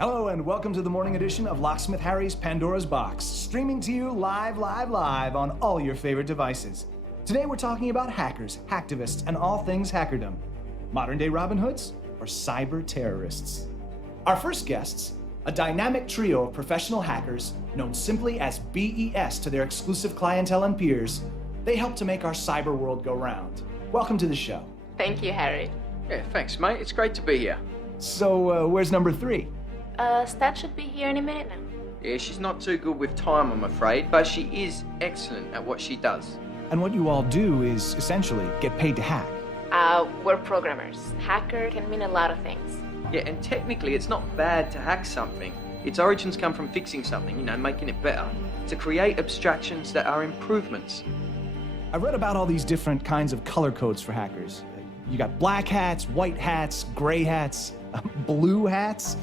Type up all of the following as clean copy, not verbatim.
Hello and welcome to the morning edition of Locksmith Harry's Pandora's Box, streaming to you live on all your favorite devices. Today we're talking about hackers, hacktivists, and all things hackerdom. Modern day Robin Hoods or cyber terrorists? Our first guests, a dynamic trio of professional hackers known simply as BES to their exclusive clientele and peers. They help to make our cyber world go round. Welcome to the show. Thank you, Harry. Yeah, thanks, mate. It's great to be here. So, where's number 3? Stat should be here any minute now. Yeah, she's not too good with time, I'm afraid, but she is excellent at what she does. And what you all do is, essentially, get paid to hack. We're programmers. Hacker can mean a lot of things. Yeah, and technically it's not bad to hack something. Its origins come from fixing something, making it better. To create abstractions that are improvements. I've read about all these different kinds of color codes for hackers. You got black hats, white hats, gray hats, blue hats.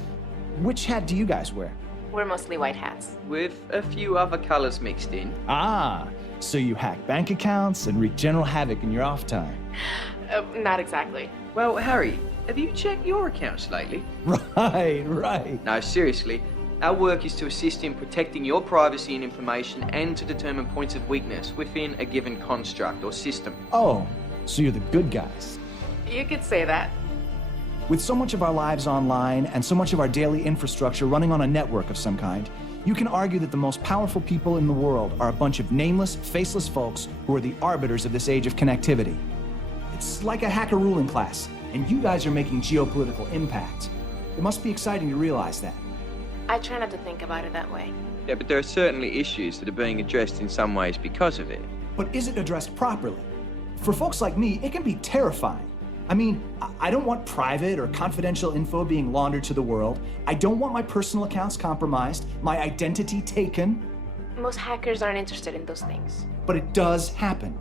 Which hat do you guys wear? We're mostly white hats. With a few other colors mixed in. Ah, so you hack bank accounts and wreak general havoc in your off time. Not exactly. Well, Harry, have you checked your accounts lately? Right. No, seriously. Our work is to assist in protecting your privacy and information and to determine points of weakness within a given construct or system. Oh, so you're the good guys. You could say that. With so much of our lives online and so much of our daily infrastructure running on a network of some kind, you can argue that the most powerful people in the world are a bunch of nameless, faceless folks who are the arbiters of this age of connectivity. It's like a hacker ruling class, and you guys are making geopolitical impact. It must be exciting to realize that. I try not to think about it that way. Yeah, but there are certainly issues that are being addressed in some ways because of it. But is it addressed properly? For folks like me, it can be terrifying. I mean, I don't want private or confidential info being laundered to the world. I don't want my personal accounts compromised, my identity taken. Most hackers aren't interested in those things. But it does happen.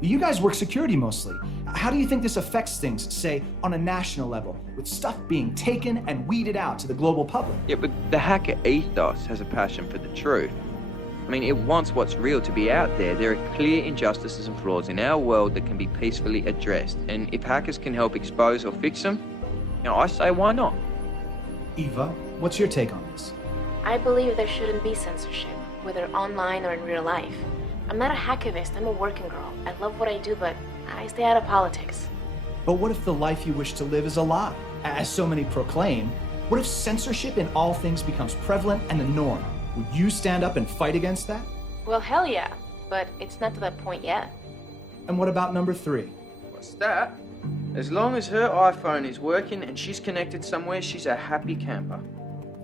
You guys work security mostly. How do you think this affects things, say, on a national level, with stuff being taken and weeded out to the global public? Yeah, but the hacker ethos has a passion for the truth. It wants what's real to be out there. There are clear injustices and flaws in our world that can be peacefully addressed. And if hackers can help expose or fix them, I say why not? Eva, what's your take on this? I believe there shouldn't be censorship, whether online or in real life. I'm not a hacktivist, I'm a working girl. I love what I do, but I stay out of politics. But what if the life you wish to live is a lie, as so many proclaim? What if censorship in all things becomes prevalent and the norm? Would you stand up and fight against that? Well, hell yeah, but it's not to that point yet. And what about number 3? What's that? As long as her iPhone is working and she's connected somewhere, she's a happy camper.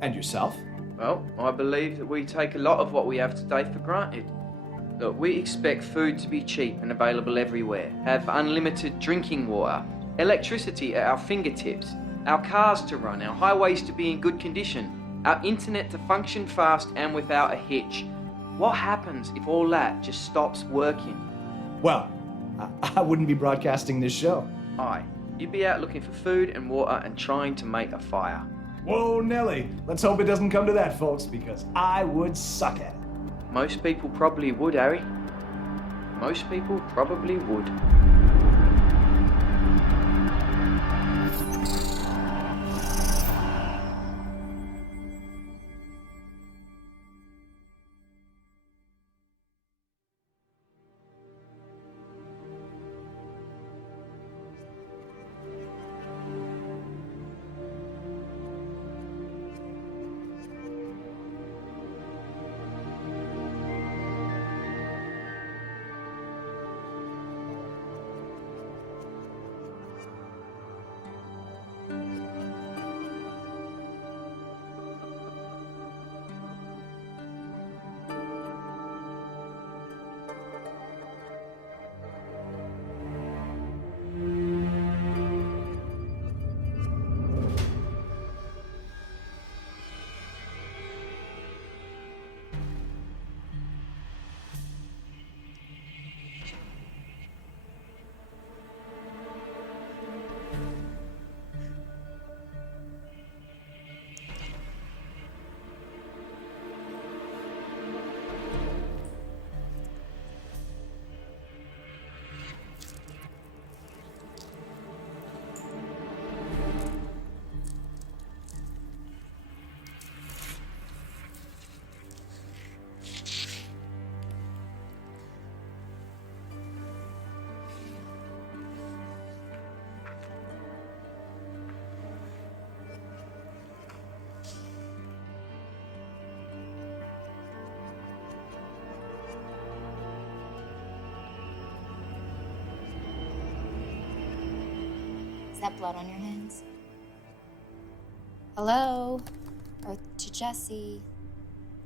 And yourself? Well, I believe that we take a lot of what we have today for granted. Look, we expect food to be cheap and available everywhere, have unlimited drinking water, electricity at our fingertips, our cars to run, our highways to be in good condition, our internet to function fast and without a hitch. What happens if all that just stops working? Well, I wouldn't be broadcasting this show. Aye, you'd be out looking for food and water and trying to make a fire. Whoa, Nelly. Let's hope it doesn't come to that, folks, because I would suck at it. Most people probably would, Harry. Most people probably would. that blood on your hands? Hello? Or to Jesse?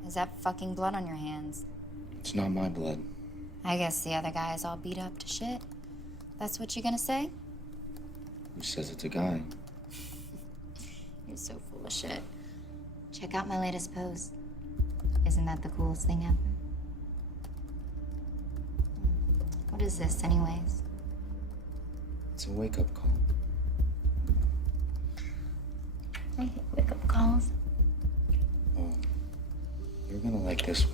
Is that fucking blood on your hands? It's not my blood. I guess the other guy is all beat up to shit. That's what you're gonna say? Who says it's a guy? You're so full of shit. Check out my latest post. Isn't that the coolest thing ever? What is this, anyways? It's a wake-up call. I hate wake-up calls. Oh, you're gonna like this one.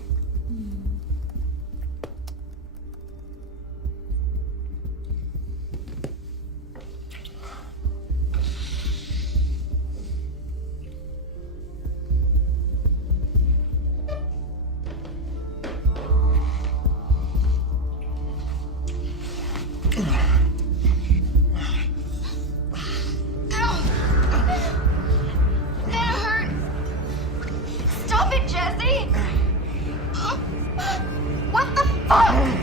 Stop it, Jesse! What the fuck?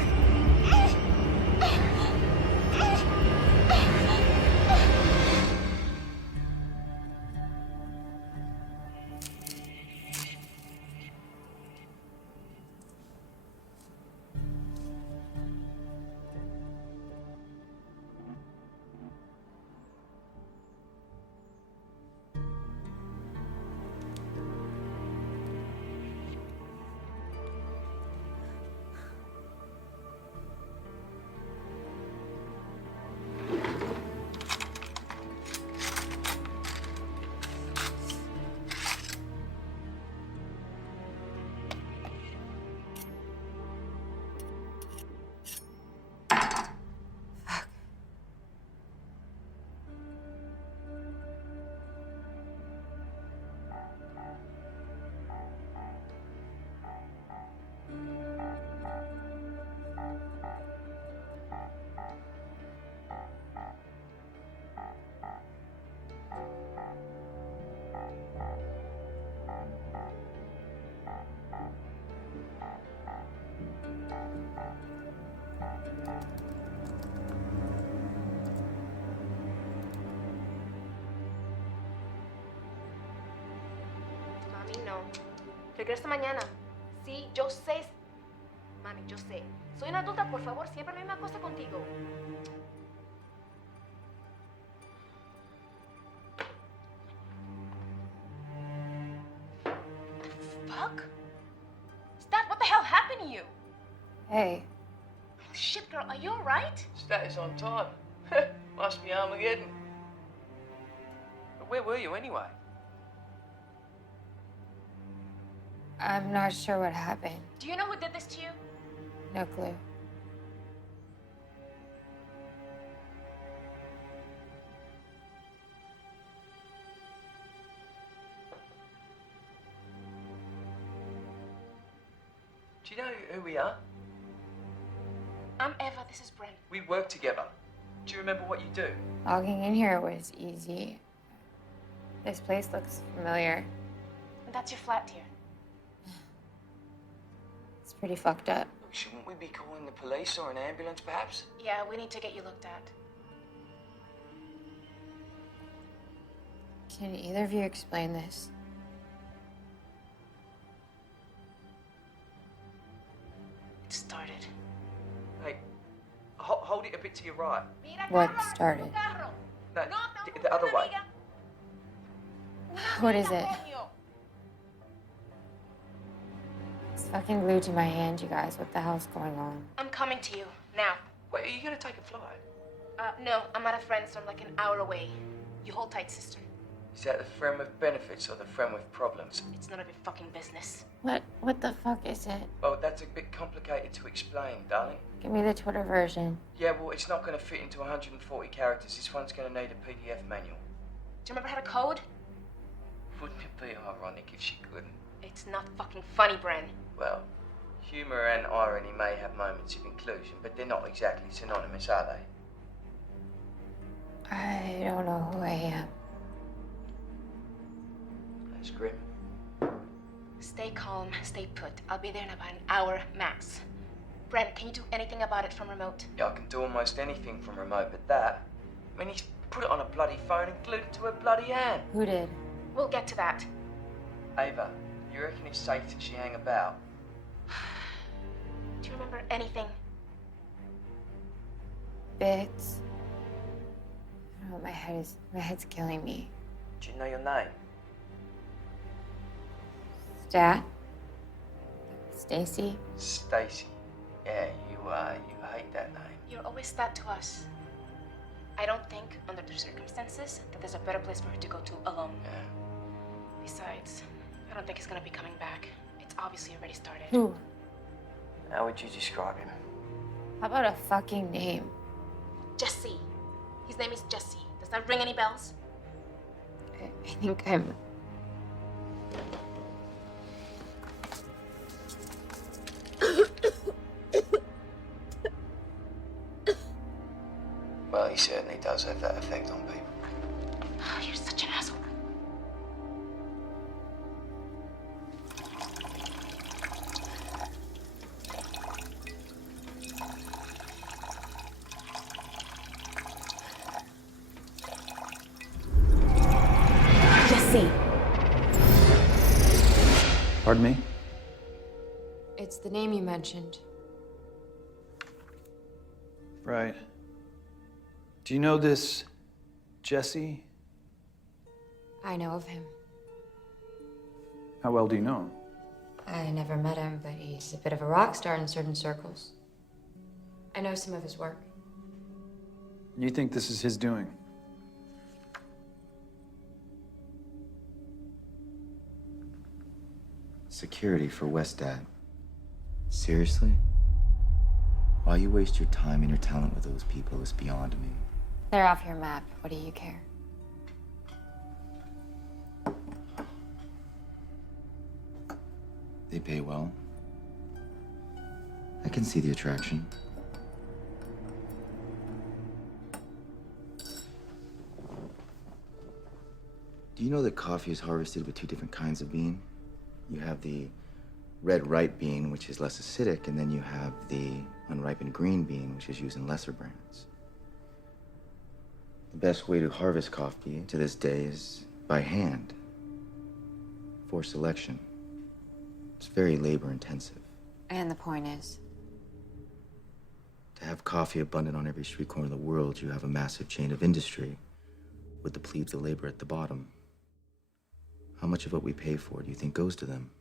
Mami, no. Regresa mañana. Sí, yo sé. Mami, yo sé. Soy una adulta, por favor, siempre la misma cosa contigo. Fuck? Stat, what the hell happened to you? Hey. Shit, girl, are you alright? Stat is on time. Must be Armageddon. But where were you anyway? I'm not sure what happened. Do you know who did this to you? No clue. Do you know who we are? I'm Eva, this is Brent. We work together. Do you remember what you do? Logging in here was easy. This place looks familiar. And that's your flat here. It's pretty fucked up. Shouldn't we be calling the police or an ambulance, perhaps? Yeah, we need to get you looked at. Can either of you explain this? It started. Hey, hold it a bit to your right. What started? No, the other way. What is it? It's fucking glued to my hand, you guys. What the hell's going on? I'm coming to you, now. Wait, are you gonna take a flight? No, I'm at a friend's from like an hour away. You hold tight, sister. Is that the friend with benefits or the friend with problems? It's none of your fucking business. What the fuck is it? Oh, that's a bit complicated to explain, darling. Give me the Twitter version. Yeah, well, it's not gonna fit into 140 characters. This one's gonna need a PDF manual. Do you remember how to code? Wouldn't it be ironic if she couldn't? It's not fucking funny, Bren. Well, humor and irony may have moments of inclusion, but they're not exactly synonymous, are they? I don't know who I am. That's grim. Stay calm, stay put. I'll be there in about an hour max. Brent, can you do anything about it from remote? Yeah, I can do almost anything from remote, but that... I mean, Put it on a bloody phone and glued it to her bloody hand. Who did? We'll get to that. Ava, you reckon it's safe that she hang about? Do you remember anything? Bits. Oh, my head's killing me. Do you know your name? Stat? Stacy? Stacy. Yeah, you hate that name. You're always that to us. I don't think, under the circumstances, that there's a better place for her to go to alone. Yeah. Besides, I don't think he's gonna be coming back. It's obviously already started. Who? How would you describe him? How about a fucking name? Jesse. His name is Jesse. Does that ring any bells? I think I'm... Well, he certainly does have that effect on people. You're such an asshole. Jesse. Pardon me? It's the name you mentioned. Right. Do you know this Jesse? I know of him. How well do you know him? I never met him, but he's a bit of a rock star in certain circles. I know some of his work. You think this is his doing? Security for Westad. Seriously? Why you waste your time and your talent with those people is beyond me. They're off your map. What do you care? They pay well. I can see the attraction. Do you know that coffee is harvested with two different kinds of bean? You have the red ripe bean, which is less acidic, and then you have the unripened green bean, which is used in lesser brands. The best way to harvest coffee to this day is by hand, for selection. It's very labor intensive. And the point is? To have coffee abundant on every street corner of the world, you have a massive chain of industry with the plebes of labor at the bottom. How much of what we pay for do you think goes to them?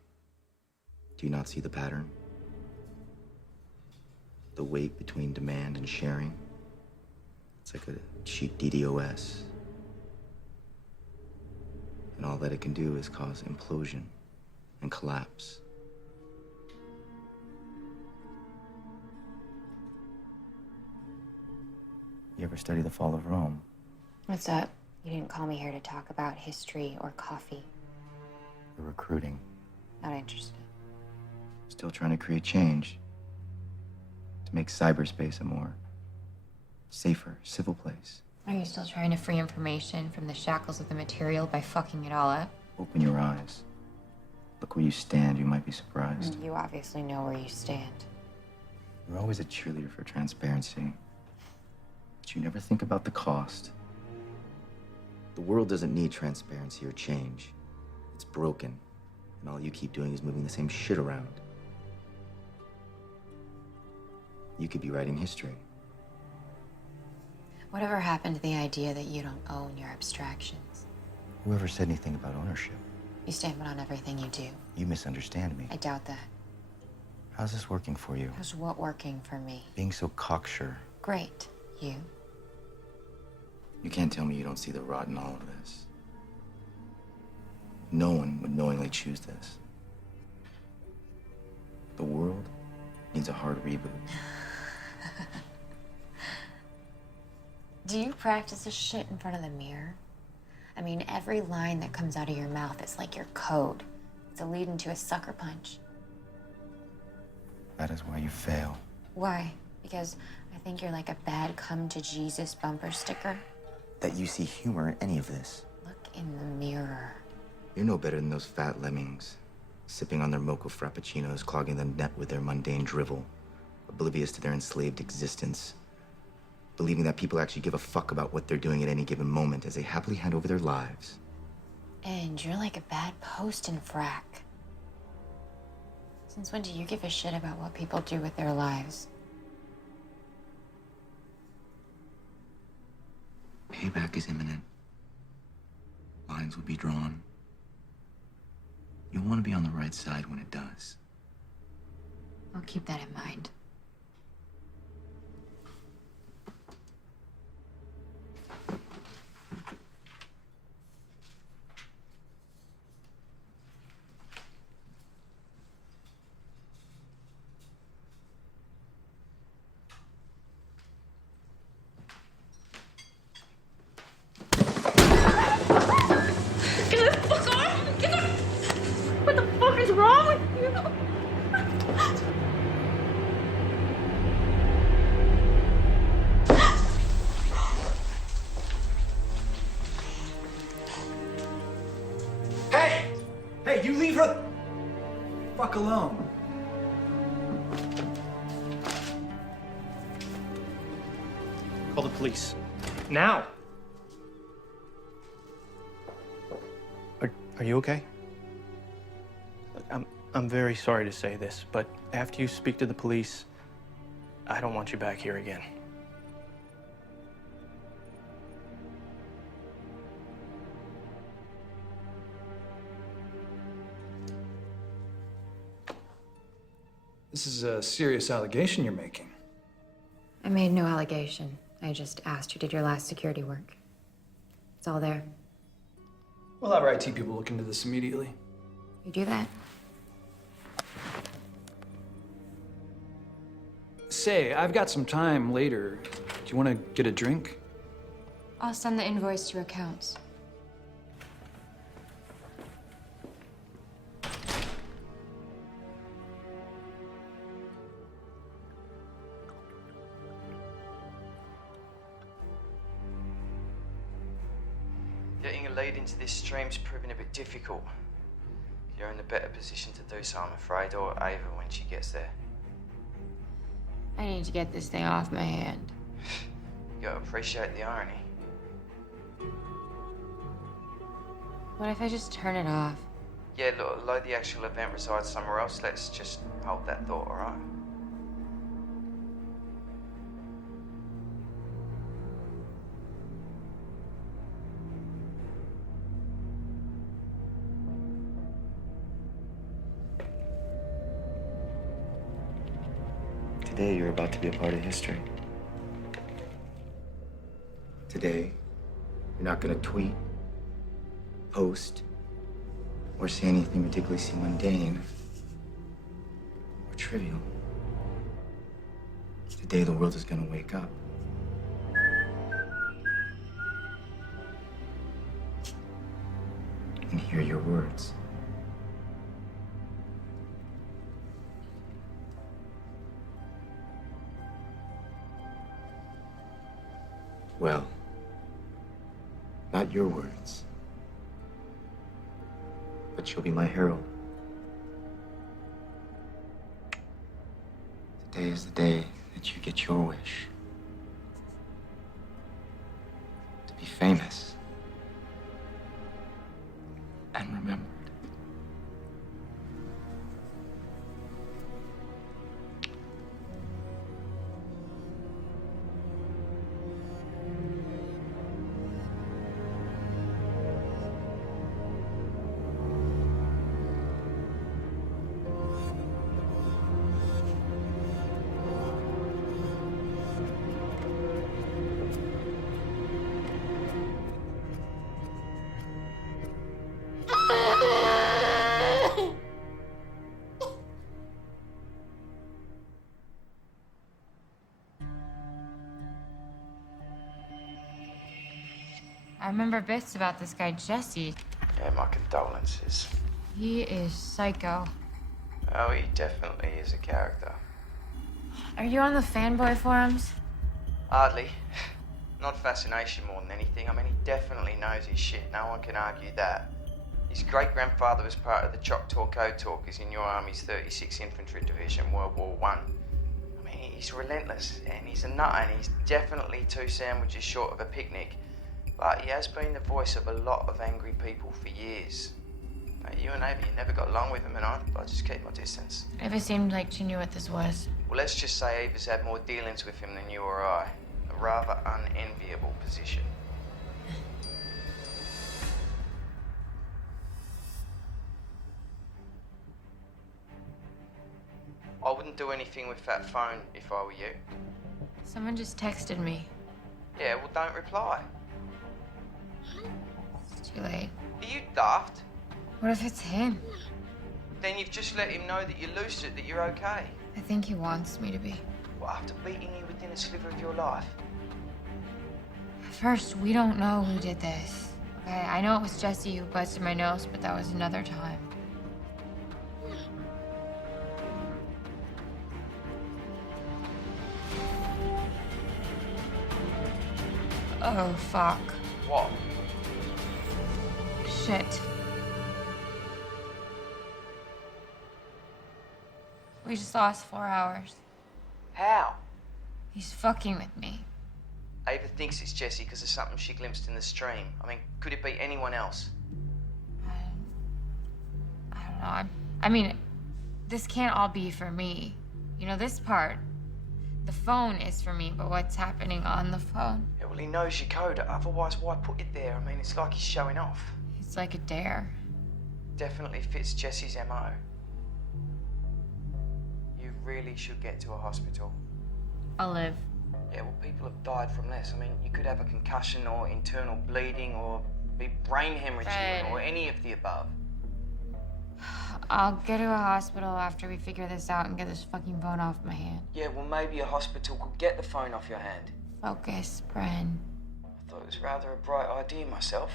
Do you not see the pattern? The weight between demand and sharing? It's like a cheap DDoS. And all that it can do is cause implosion and collapse. You ever study the fall of Rome? What's that? You didn't call me here to talk about history or coffee. The recruiting. Not interested. Still trying to create change. To make cyberspace a more safer, civil place. Are you still trying to free information from the shackles of the material by fucking it all up? Open your eyes. Look where you stand, you might be surprised. You obviously know where you stand. You're always a cheerleader for transparency. But you never think about the cost. The world doesn't need transparency or change. It's broken. And all you keep doing is moving the same shit around. You could be writing history. Whatever happened to the idea that you don't own your abstractions? Whoever said anything about ownership? You stamp it on everything you do. You misunderstand me. I doubt that. How's this working for you? How's what working for me? Being so cocksure. Great. You? You can't tell me you don't see the rot in all of this. No one would knowingly choose this. The world needs a hard reboot. Do you practice this shit in front of the mirror? I mean, every line that comes out of your mouth is like your code. It's a lead into a sucker punch. That is why you fail. Why? Because I think you're like a bad come to Jesus bumper sticker? That you see humor in any of this. Look in the mirror. You're no better than those fat lemmings, sipping on their mocha frappuccinos, clogging the net with their mundane drivel, oblivious to their enslaved existence. believing that people actually give a fuck about what they're doing at any given moment as they happily hand over their lives. And you're like a bad post in frack. Since when do you give a shit about what people do with their lives? Payback is imminent. Lines will be drawn. You'll want to be on the right side when it does. I'll keep that in mind. Hey, you leave her fuck alone. Call the police. Now! Are you okay? Look, I'm very sorry to say this, but after you speak to the police, I don't want you back here again. This is a serious allegation you're making. I made no allegation. I just asked who did your last security work. It's all there. We'll have our IT people look into this immediately. You do that. Say, I've got some time later. Do you want to get a drink? I'll send the invoice to accounts. Getting a lead into this stream's proving a bit difficult. You're in the better position to do so, I'm afraid, or Ava when she gets there. I need to get this thing off my hand. You gotta appreciate the irony. What if I just turn it off? Yeah, look, although the actual event resides somewhere else, let's just hold that thought, alright? Today, you're about to be a part of history. Today, you're not gonna tweet, post, or say anything ridiculously mundane or trivial. Today, the world is gonna wake up. And hear your words. Well, not your words, but you'll be my herald. Today is the day that you get your wish. To be famous and remembered. I remember bits about this guy, Jesse. Yeah, my condolences. He is psycho. Oh, he definitely is a character. Are you on the fanboy forums? Hardly. Not fascination more than anything. I mean, he definitely knows his shit. No one can argue that. His great-grandfather was part of the Choctaw Code Talkers in your Army's 36th Infantry Division, World War I. I mean, he's relentless, and he's a nut, and he's definitely 2 sandwiches short of a picnic. But he has been the voice of a lot of angry people for years. You and Ava, you never got along with him, and I just keep my distance. Ava seemed like she knew what this was. Well, let's just say Ava's had more dealings with him than you or I. A rather unenviable position. I wouldn't do anything with that phone if I were you. Someone just texted me. Yeah, well, don't reply. It's too late. Are you daft? What if it's him? Then you've just let him know that you're lucid, that you're okay. I think he wants me to be. Well, after beating you within a sliver of your life. First, we don't know who did this. Okay, I know it was Jesse who busted my nose, but that was another time. Oh, fuck. What? Shit. We just lost 4 hours. How? He's fucking with me. Ava thinks it's Jesse because of something she glimpsed in the stream. I mean, could it be anyone else? I don't know. I mean, this can't all be for me. You know, this part, the phone is for me, but what's happening on the phone? Yeah, well, he knows your code. Otherwise, why put it there? I mean, it's like he's showing off. It's like a dare. Definitely fits Jesse's MO. You really should get to a hospital. I'll live. Yeah, well, people have died from this. I mean, you could have a concussion or internal bleeding or be brain hemorrhaging or any of the above. I'll get to a hospital after we figure this out and get this fucking phone off my hand. Yeah, well, maybe a hospital could get the phone off your hand. Focus, Bren. I thought it was rather a bright idea myself.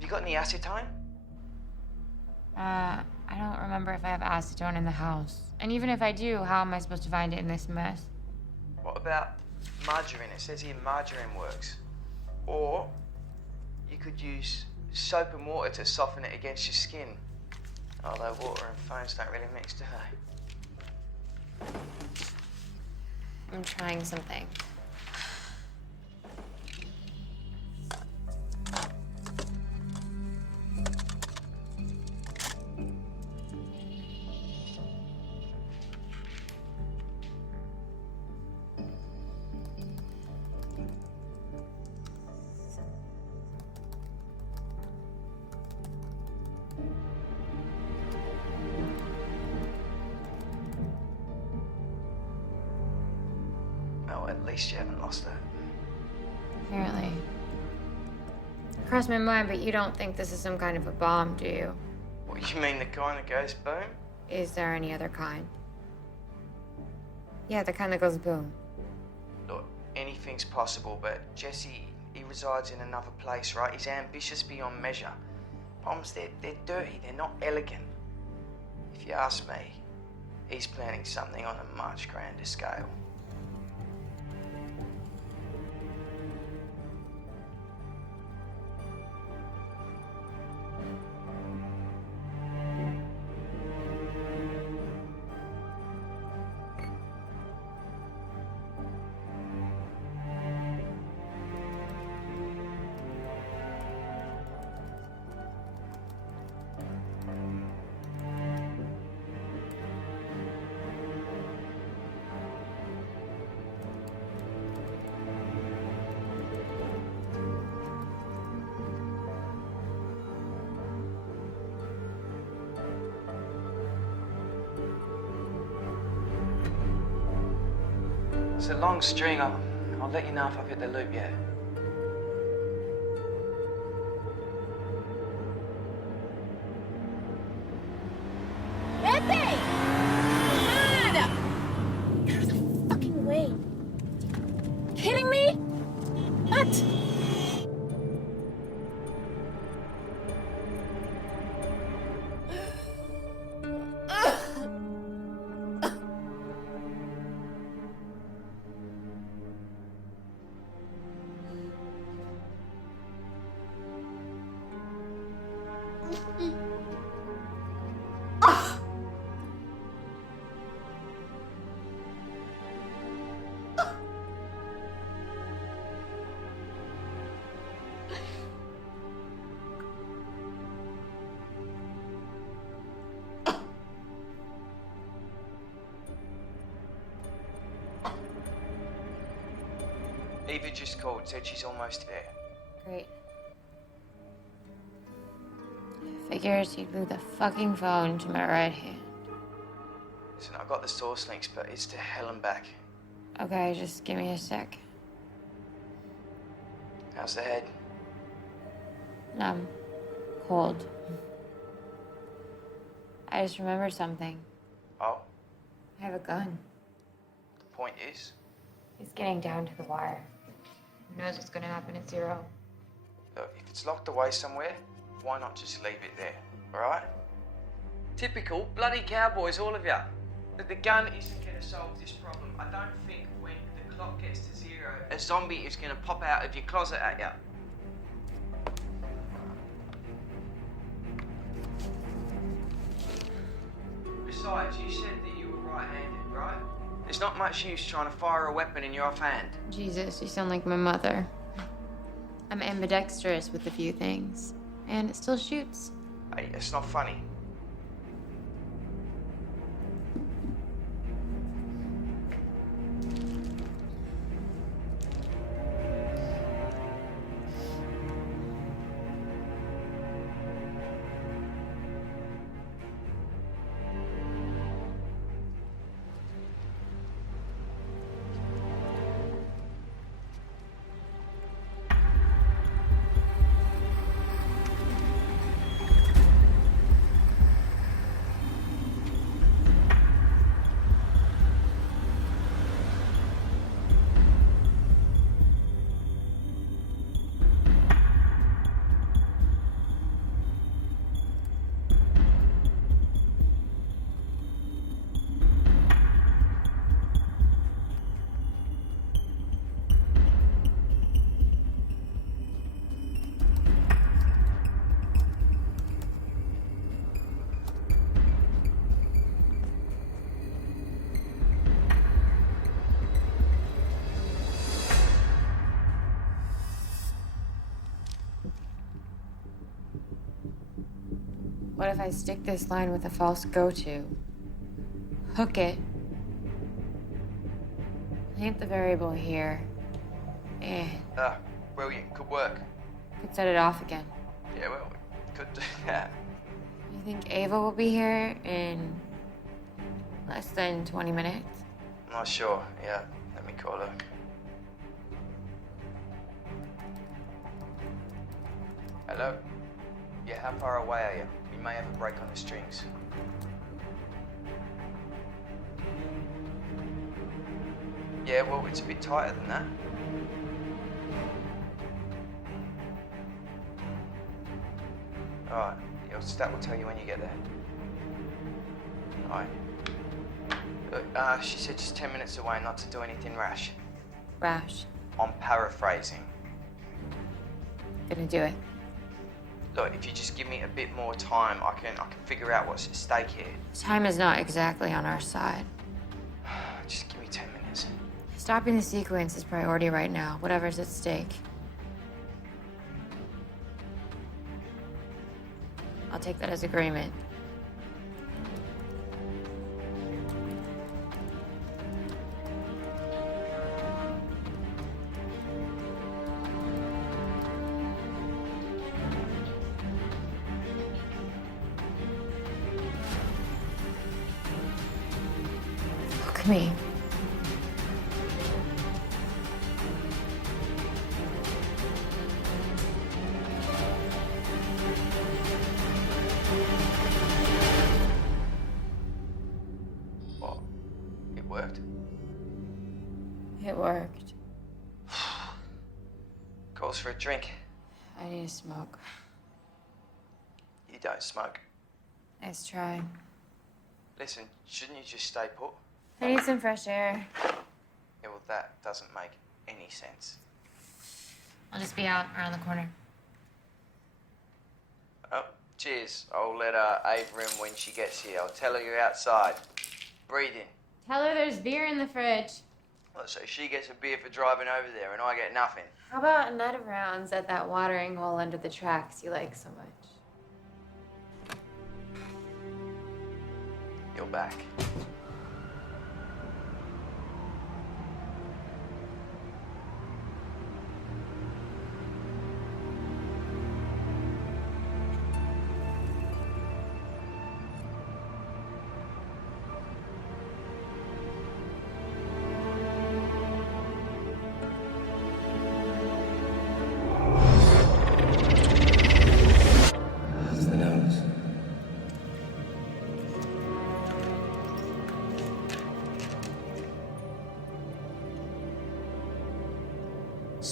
You got any acetone? I don't remember if I have acetone in the house. And even if I do, how am I supposed to find it in this mess? What about margarine? It says here margarine works. Or you could use soap and water to soften it against your skin. Although water and phones don't really mix, do they? I'm trying something. Well, at least you haven't lost it. Apparently. It crossed my mind, but you don't think this is some kind of a bomb, do you? What, you mean the kind that goes boom? Is there any other kind? Yeah, the kind that goes boom. Look, anything's possible, but Jesse, he resides in another place, right? He's ambitious beyond measure. Bombs, they're dirty, they're not elegant. If you ask me, he's planning something on a much grander scale. It's a long string. I'll let you know if I've hit the loop yet. Pepe! Come on! Out of the fucking way. Kidding me? What? Eva just called, said she's almost there. Great. Figured he glued the fucking phone to my right hand. Listen, I got the source links, but it's to hell and back. Okay, just give me a sec. How's the head? Numb. Cold. I just remembered something. Oh, I have a gun. the point is? He's getting down to the wire. Who knows what's gonna happen at 0? Look, if it's locked away somewhere, why not just leave it there, alright? Typical bloody cowboys, all of ya. But the gun isn't gonna solve this problem. I don't think when the clock gets to 0, a zombie is gonna pop out of your closet at ya. Besides, you said that you were right-handed, right? There's not much use trying to fire a weapon in your offhand. Jesus, you sound like my mother. I'm ambidextrous with a few things. And it still shoots. Hey, it's not funny. What if I stick this line with a false go-to? Hook it. Leave the variable here. And Brilliant, could work. could set it off again. Yeah, well, we could do that. You think Ava will be here in less than 20 minutes? I'm not sure. Yeah, let me call her. Hello? Yeah, how far away are you? We may have a break on the strings. Yeah, well, it's a bit tighter than that. Alright, your stat will tell you when you get there. Alright. Look, she said just 10 minutes away, not to do anything rash. Rash. I'm paraphrasing. Gonna do it. Look, if you just give me a bit more time, I can figure out what's at stake here. Time is not exactly on our side. Just give me 10 minutes. Stopping the sequence is priority right now, whatever's at stake. I'll take that as agreement. Look at me. What? It worked? It worked. Calls for a drink. I need a smoke. You don't smoke. Nice try. Listen, shouldn't you just stay put? I need some fresh air. Yeah, well, that doesn't make any sense. I'll just be out around the corner. Oh, cheers. I'll let Ava in when she gets here. I'll tell her you're outside. Breathing. Tell her there's beer in the fridge. Well, so she gets a beer for driving over there and I get nothing. How about a night of rounds at that watering hole under the tracks you like so much? You're back.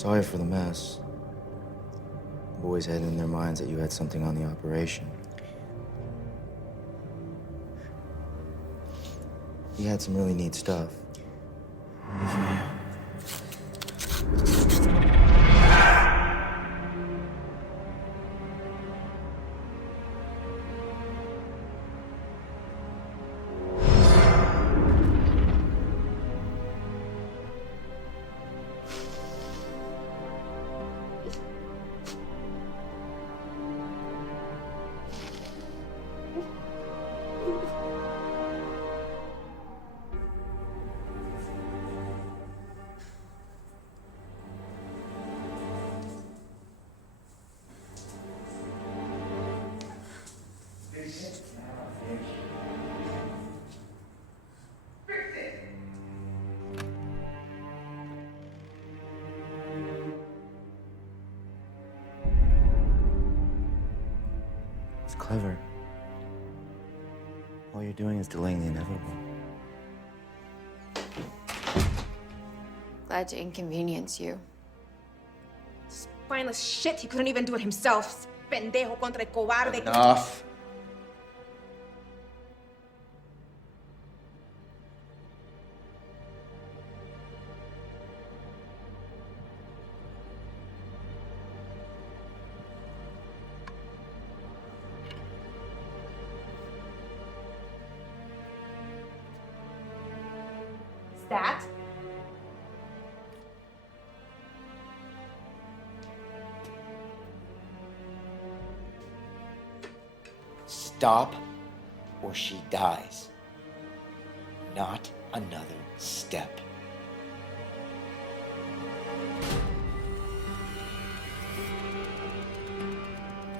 Sorry for the mess. The boys had in their minds that you had something on the operation. He had some really neat stuff. It's clever. All you're doing is delaying the inevitable. Glad to inconvenience you. Spineless shit, he couldn't even do it himself. Pendejo contra el cobarde. Enough. That? Stop, or she dies. Not another step.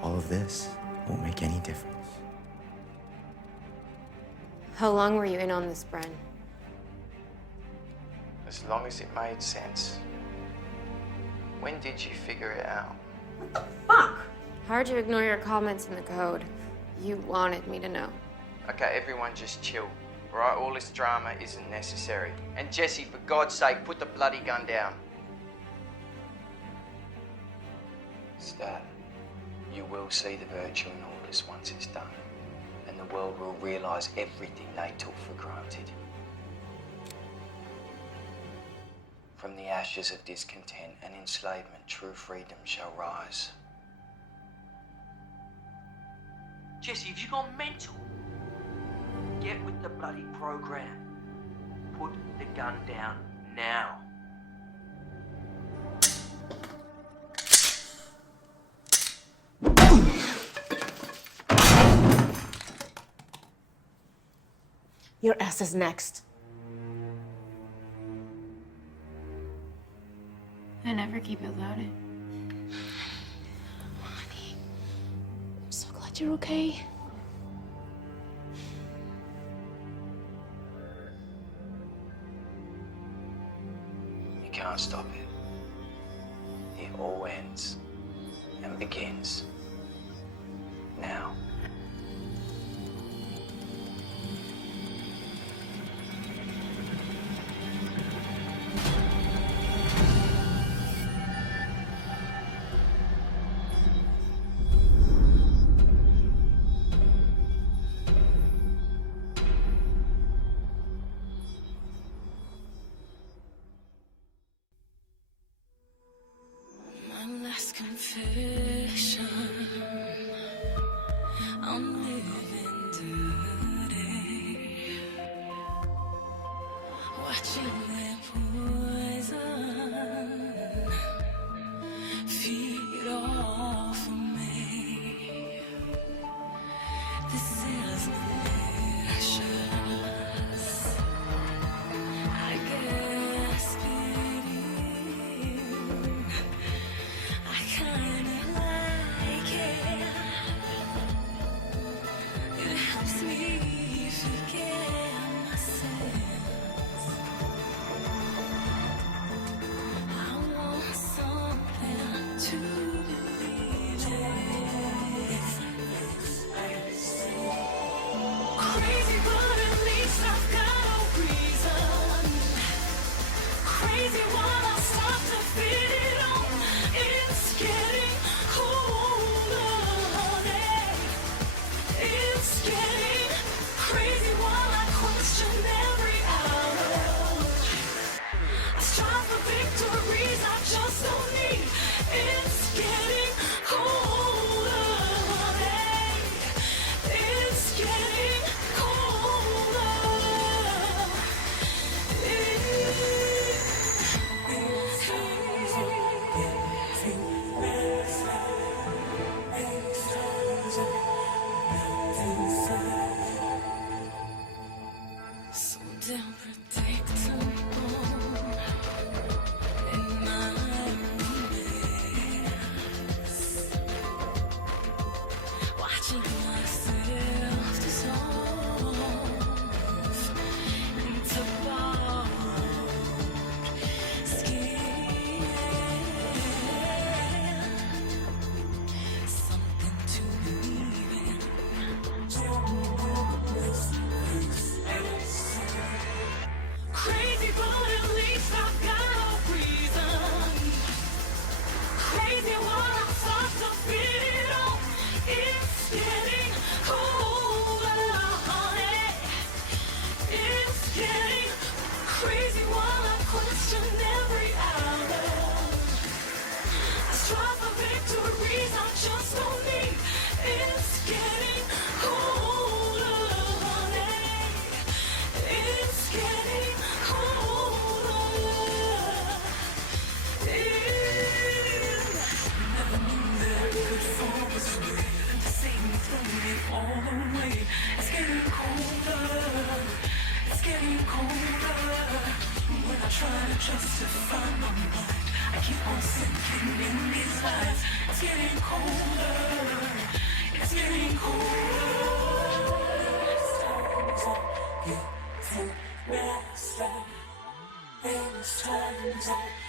All of this won't make any difference. How long were you in on this, Bren? As long as it made sense. When did you figure it out? Fuck! Hard to ignore your comments in the code. You wanted me to know. Okay, everyone just chill. All right, all this drama isn't necessary. And Jesse, for God's sake, put the bloody gun down. Stat, you will see the virtue in all this once it's done. And the world will realize everything they took for granted. From the ashes of discontent and enslavement, true freedom shall rise. Jesse, have you gone mental? Get with the bloody program. Put the gun down now. Your ass is next. I never keep it loaded. Honey, I'm so glad you're okay. You can't stop it. It all ends and begins now. Confession, I'm living dirty, watching their poison feed off of me. This is malicious, I guess. I kinda like It's time